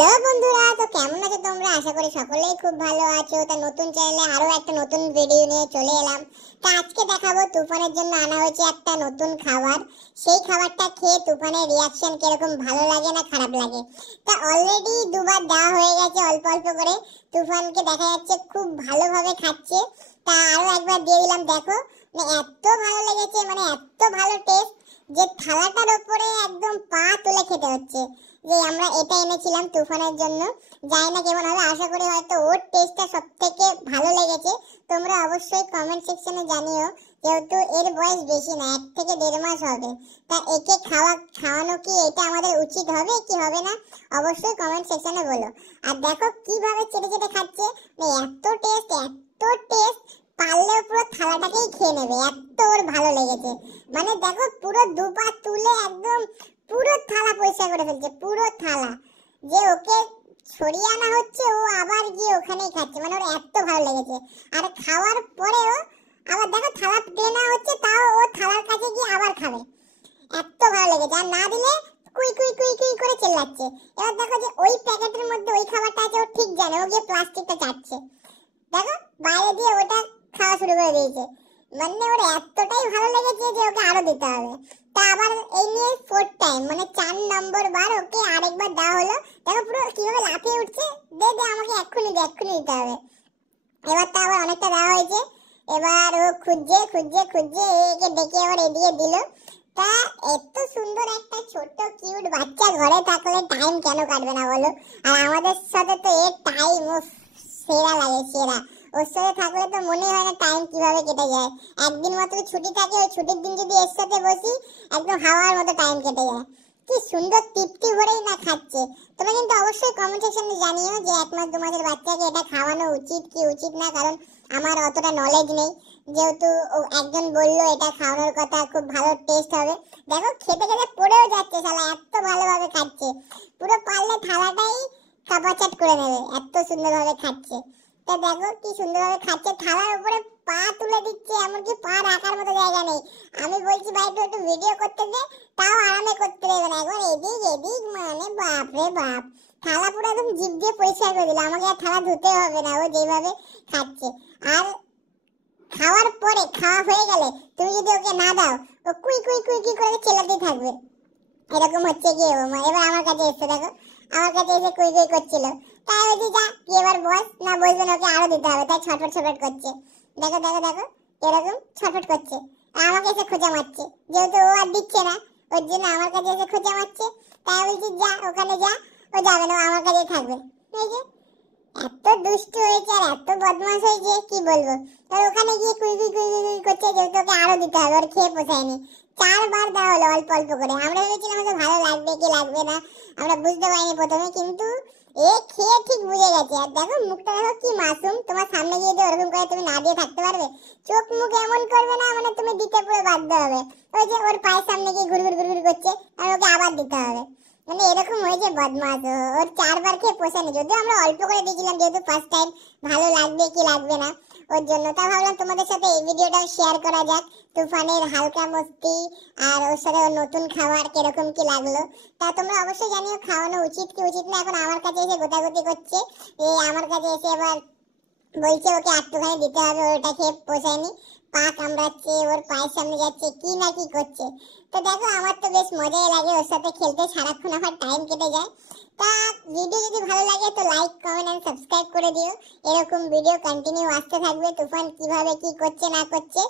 Hello বন্ধুরা, তো কেমন আছো তোমরা? আশা করি সকলেই খুব ভালো আছো। তা নতুন চ্যানেলে আরো একটা নতুন ভিডিও নিয়ে চলে এলাম। তা আজকে দেখাবো তুফানের জন্য আনা হয়েছে একটা নতুন খাবার। সেই খাবারটা খেয়ে তুফানের রিয়াকশন কিরকম, ভালো লাগে না খারাপ লাগে। তা অলরেডি দুবার দেওয়া হয়ে গেছে, অল্প অল্প করে। তুফানকে দেখা যাচ্ছে খুব ভালোভাবে খাচ্ছে। তা আরো একবার দিয়ে দিলাম, দেখো মানে এত ভালো লেগেছে, মানে এত ভালো টেস্ট যে থালাটার উপরে একদম পা তুলে খেতে হচ্ছে। যে আমরা এটা এনেছিলাম তুফানের জন্য, জানি না কেমন হবে, আশা করি হয়তো ওর টেস্টটা সবথেকে ভালো লেগেছে। তোমরা অবশ্যই কমেন্ট সেকশনে জানিও, যেহেতু এর বয়স বেশি না, 1 থেকে 1.5 মাস হবে। তা একে খাওয়ানো কি এটা আমাদের উচিত হবে কি হবে না, অবশ্যই কমেন্ট সেকশনে বলো। আর দেখো কিভাবে চেটে চেটে খাচ্ছে, এত টেস্ট এত টেস্ট, পারলে পুরো থালাটাকেই খেয়ে নেবে, এত ওর ভালো লেগেছে। মানে দেখো পুরো দুপা তুলে একদম পুরো থালা পরিষ্কার করে ফেলছে, পুরো থালা। যে ওকে ছড়িয়ে আনা হচ্ছে, ও আবার গিয়ে ওখানেই খাচ্ছে, মানে ওর এত ভালো লেগেছে। আর খাওয়ার পরেও আবার দেখো থালা টেনে নেওয়া হচ্ছে, তাও ও থালার কাছে গিয়ে আবার খাবে, এত ভালো লেগেছে। আর না দিলে কুই কুই কুই কুই করে চিল্লাচ্ছে। এবার দেখো যে ওই প্যাকেটের মধ্যে ওই খাবারটা আছে, ও ঠিক জানে, ও গিয়ে প্লাস্টিকটা চাটছে। দেখো বাইরে দিয়ে ওটা খাওয়া শুরু করে দিয়েছে। মানে ওর এতটাই ভালো লেগেছে যে ওকে আরো দিতে হবে। তা আবার এই নিয়ে 4th টাইম, মানে 4 নম্বর বার ওকে আরেকবার দেওয়া হলো। দেখো পুরো কিভাবে লাফিয়ে উঠছে, দে দে আমাকে এক্ষুনি দিতে হবে। এবার তো আবার অনেকটা দেওয়া হয়েছে। এবার ও খুঁজছে খুঁজছে খুঁজছে, একে ডেকে আবার এদিকে দিল। তা এত সুন্দর একটা ছোট্ট কিউট বাচ্চা ঘরে থাকলে টাইম কেন কাটবে না বলো? আর আমাদের সাথে তো এর টাইম সেরা লাগে, সেরা। ওর সাথে থাকলে তো মনে হয় না টাইম কিভাবে কেটে যায়। একদিন মাত্র ছুটি থাকে, ওই ছুটির দিন যদি এর সাথে বসি, একদম হাওয়ার মতো টাইম কেটে যায়। কি সুন্দর তৃপ্তি ভরেই না খাচ্ছে। তোমরা কিন্তু অবশ্যই কমেন্ট সেকশনে জানিও যে 1 মাস 2 মাসের বাচ্চাকে এটা খাওয়ানো উচিত কি উচিত না, কারণ আমার অতটা নলেজ নেই। যেহেতু একজন বললো এটা খাওয়ানোর কথা, খুব ভালো টেস্ট হবে। দেখো খেতে খেতে পড়েও যাচ্ছে শালা, এত ভালোভাবে খাচ্ছে। পুরো পারলে থালাটাই কাবাচাট করে নেবে, এত সুন্দরভাবে খাচ্ছে। তা দেখো কি সুন্দরভাবে খাচ্ছে, থালার উপরে পা তুলে দিচ্ছে, এমনকি পা রাখার মতো জায়গা নেই। আমি বলছি ভাই একটু ভিডিও করতে দে, তাও আরামে করতে দেবে না, একবার এদিক এদিক, মানে বাপ রে বাপ। থালা পুরো একদম জিভ দিয়ে পরিষ্কার করে দিল, আমাকে আর থালা ধুতে হবে না, ও যেভাবে খাচ্ছে। আর খাওয়ার পরে, খাওয়া হয়ে গেলে তুমি যদি ওকে না দাও, ও কুই কুই কুই কুই করে চেল্লাতেই থাকবে। এরকম হচ্ছে কি, এবার আমার কাছে এসে দেখো, আমার কাছে এসে কুই কুই করছিল। তাই বলছি যা কি এবার বস, না বলবেন ওকে আরো দিতে হবে, তাই ছটফট ছটফট করছে। দেখো দেখো দেখো এরকম ছটফট করছে, আর আমাকে এসে খোঁজা মারছে। যেহেতু ও আর দিচ্ছে না, ওর জন্য আমার কাছে এসে খোঁজা মারছে। তাই বলছি যা ওখানে যা, ও যাবে না, ও আমার কাছেই থাকবে। এই যে এত দুষ্ট হয়েছে আর এত বদমাশ হয়েছে কি বলবো। আর ওখানে গিয়ে কুই কুই কুই কুই করছে, যেহেতু ওকে আরো দিতে হবে, ওর খেয়ে পোষায়নি। 4 বার দেওয়া হলো অল্প অল্প করে। আমরা ভেবেছিলাম হয়তো ভালো লাগবে কি লাগবে না, আমরা বুঝতে পারিনি প্রথমে, কিন্তু এ খেয়ে ঠিক বুঝে গেছে। আর দেখো মুখটা দেখো কি মাসুম, তোমার সামনে গিয়ে যে ওরকম করে তুমি না দিয়ে থাকতে পারবে? চোখ মুখ এমন করবে না, মানে তুমি দিতে পুরো বাধ্য হবে। ওই যে ওর পায়ের সামনে গিয়ে ঘুরঘুর ঘুরঘুর করছে, আর ওকে আবার দিতে হবে। মানে এরকম হয়েছে বদমাশ। ওর 4 বার খেয়ে পোষায়নি, যদিও আমরা অল্প করে দিয়েছিলাম, যেহেতু ফার্স্ট টাইম, ভালো লাগবে কি লাগবে না ওর জন্য। তা ভাবলাম তোমাদের সাথে এই ভিডিওটা শেয়ার করা যাক, তুফানের হালকা মস্তি আর ওর সাথে ওর নতুন খাবার কিরকম কি লাগলো। তা তোমরা অবশ্যই জানিও খাওয়ানো উচিত কি উচিত না। এখন আমার কাছে এসে গোটাগুটি করছে, আমার কাছে এসে এবার বলছে ওকে একটুখানি দিতে হবে, ওটা খেয়ে পোষায়নি, পা কামড়াচ্ছে, ওর পায়ের সামনে যাচ্ছে, কি না কি করছে। তো দেখো আমার তো বেশ মজাই লাগে ওর সাথে খেলতে, সারাক্ষণ আমার টাইম কেটে যায়। তা ভিডিও যদি ভালো লাগে তো লাইক কমেন্ট এন্ড সাবস্ক্রাইব করে দিও। এরকম ভিডিও কন্টিনিউ আসতে থাকবে, তুফান কিভাবে কি করছে না করছে